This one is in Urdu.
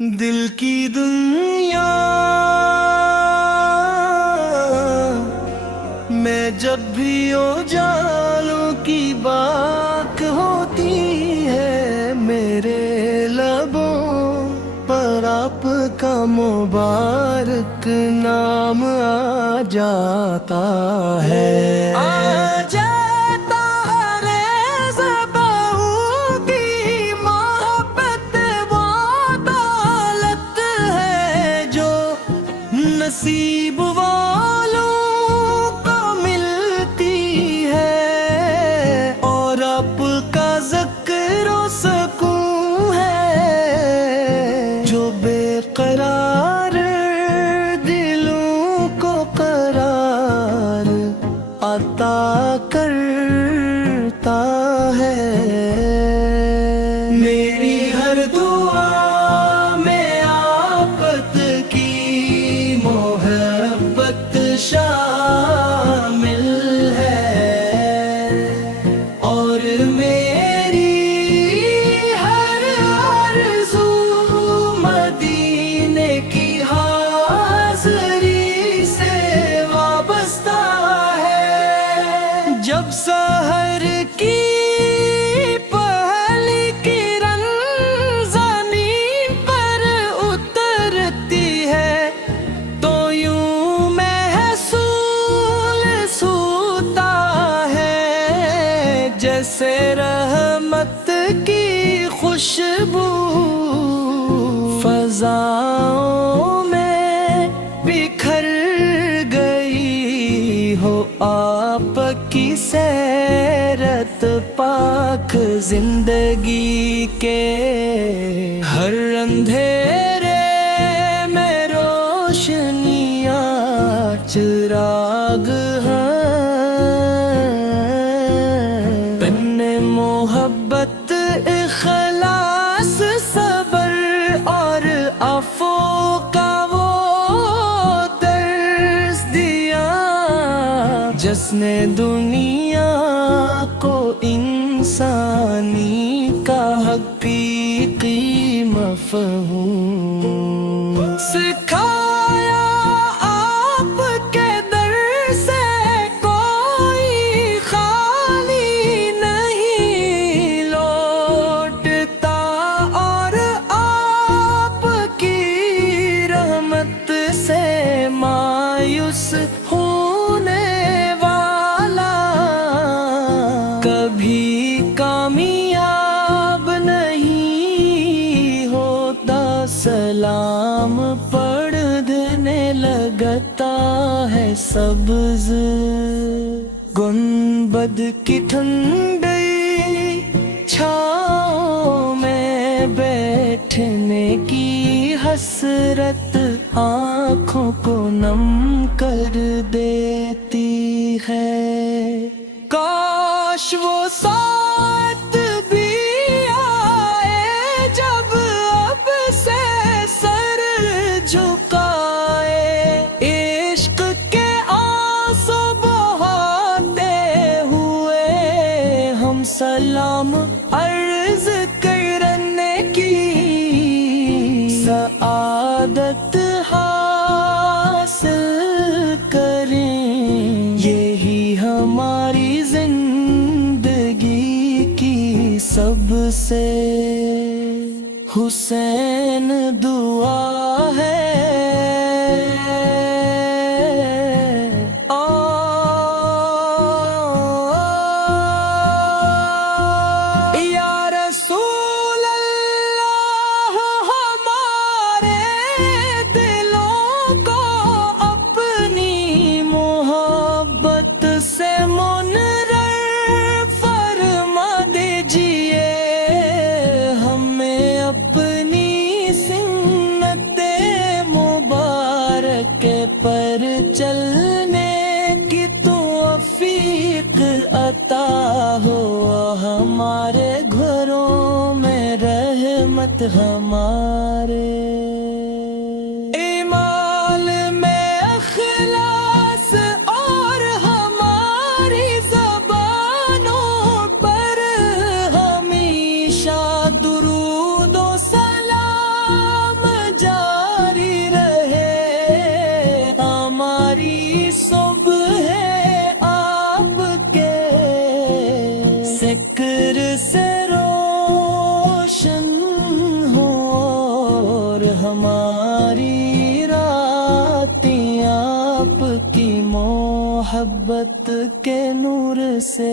دل کی دنیا میں جب بھی اجالوں کی بات ہوتی ہے، میرے لبوں پر آپ کا مبارک نام آ جاتا ہے۔ آ جاتا ہے زبوں کی محبت، وہ دولت ہے جو نصیب والوں کو ملتی ہے، اور آپ کا ذکر و سکون ہے جو بے قرار دلوں کو قرار عطا کرتا ہے۔ میری ہر دعا میں آفت کی محبت شامل ہے، اور میری ہر آرزو مدینے کی حاضری سے وابستہ ہے۔ جب سحر کی پہلی کرن زمین پر اترتی ہے، تو یوں محسوس ہوتا ہے جیسے رحمت کی خوشبو فضاؤں میں بکھر گئی ہو۔ آپ کی سیرت پاک زندگی کے ہر اندھیرے میں روشنیاں چراغ ہیں۔ پن محبت اخلاص صبر اور عفو کا وہ درس دیا، جس نے دنیا کو انسانی کا حقیقی مفہوم سکھایا۔ آپ کے در سے کوئی خالی نہیں لوٹتا، اور آپ کی رحمت سے مایوس ہونے والا کبھی کامیاب نہیں ہوتا۔ سلام پڑھ دینے لگتا ہے سبز گنبد کی ٹھنڈی چھاؤں میں بیٹھنے کی حسرت آنکھوں کو نم کر دیتی ہے۔ کاش وہ ساتھ بھی آئے جب اب سے سر جھکائے، عشق کے آنسو بہاتے ہوئے ہم سلام عرض کرنے کی سعادت حاصل کریں۔ یہی ہماری زندگی کی سب سے حسین دعا ہے۔ یا رسول اللہ، ہمارے دلوں کو اپنی محبت سے منور فرما دیجئے، ہمیں اپنی سنت مبارک پر چلنے کی توفیق عطا ہو، ہمارے گھروں میں رحمت ہمارے ایمال میں اخلاص، اور ہماری زبانوں پر ہمیشہ درود و سلام ہماری راتیں آپ کی محبت کے نور سے